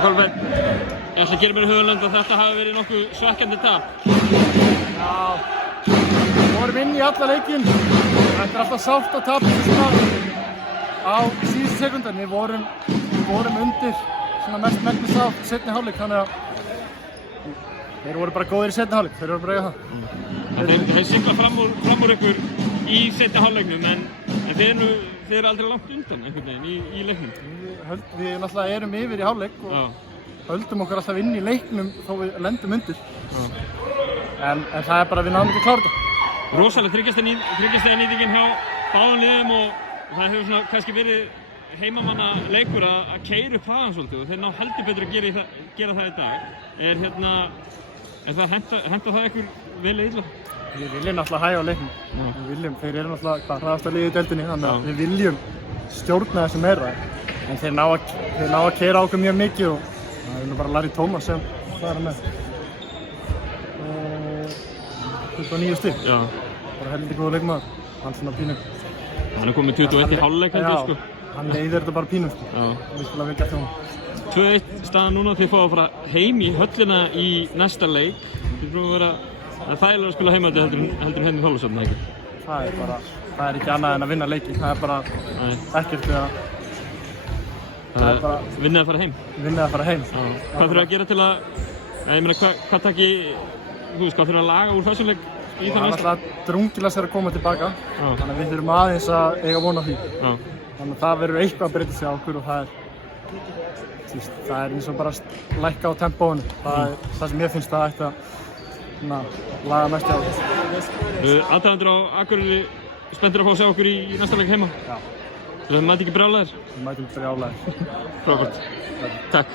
Kolbeinn, ég ætla að gera mér hugarlund að þetta hafi verið nokkuð svekkjandi tap. Já, við vorum inn í alla leikinn. Þetta alltaf sárt að tapa svona á síðustu sekúndan. Við vorum undir svona mest megnis á seinni hálfleik, þannig að þeir voru bara góðir í seinni hálfleik. Þeir voru bara eiga það. Þeir sigla fram úr ykkur í seinni hálfleiknum, en þeir eru aldrei langt undan einhvern veginn í leiknum. Við náttúrulega erum yfir í hálfleik og höldum okkur alltaf inn í leiknum þó við lendum undir. En það er bara að við náðum ekki að klára þetta. Rosalega þriggja nýtingin hjá báðum liðum og það hefur svona kannski verið heimamanna leikur að keyra upp hraðan svolítið og þeir ná heldur betur að gera það í dag. Er það henta það ykkur vel eða illa? Við viljum náttúrulega hægja á leiknum. Þeir eru náttúrulega hraðasta liðið í deildinni, þannig að við viljum stjórna þessu meira. En þeir ná að keyra okkur mjög mikið og það er nú bara Larry Thomas sem fara með 29 stig. Já. Bara heldur góða leikmaður. Hann svona pínu. Hann er komið 21 í hálfleik heldur sko. Hann leiðir þetta bara pínu sko. Já. Við spila vel gert hjá hann. 2-1 staðan núna, þið fáið að fara heim í höllina í næsta leik. Þið prófum að vera þægilega að spila heimaldi heldur henni Þorlákshöfn, ekki? Það er ekki annað en að vinna leiki. Það er bara ekkert við að... Það er bara... Vinnið að fara heim? Vinnið að fara heim. Hvað þurfa að gera til að... Ég meina, hvað takk þú veist, hvað þurfa að laga úr þessum leik í það næsta? Það er alltaf drungilega sér að koma tilbaka. Þannig að við þurfum aðeins að eiga von á því. Þannig að það verður eitthvað að breyta sig á okkur og það er eins og bara að lækka á tempóinu. Það er það sem ég finnst að ætti að laga mest hjá okkur. Aðdáendur á Akureyri spenntir að fá að sjá okkur í næsta leik heima? Já. Það mæti ekki brjálæðir? Við mætum brjálæðir. Frábært. Takk.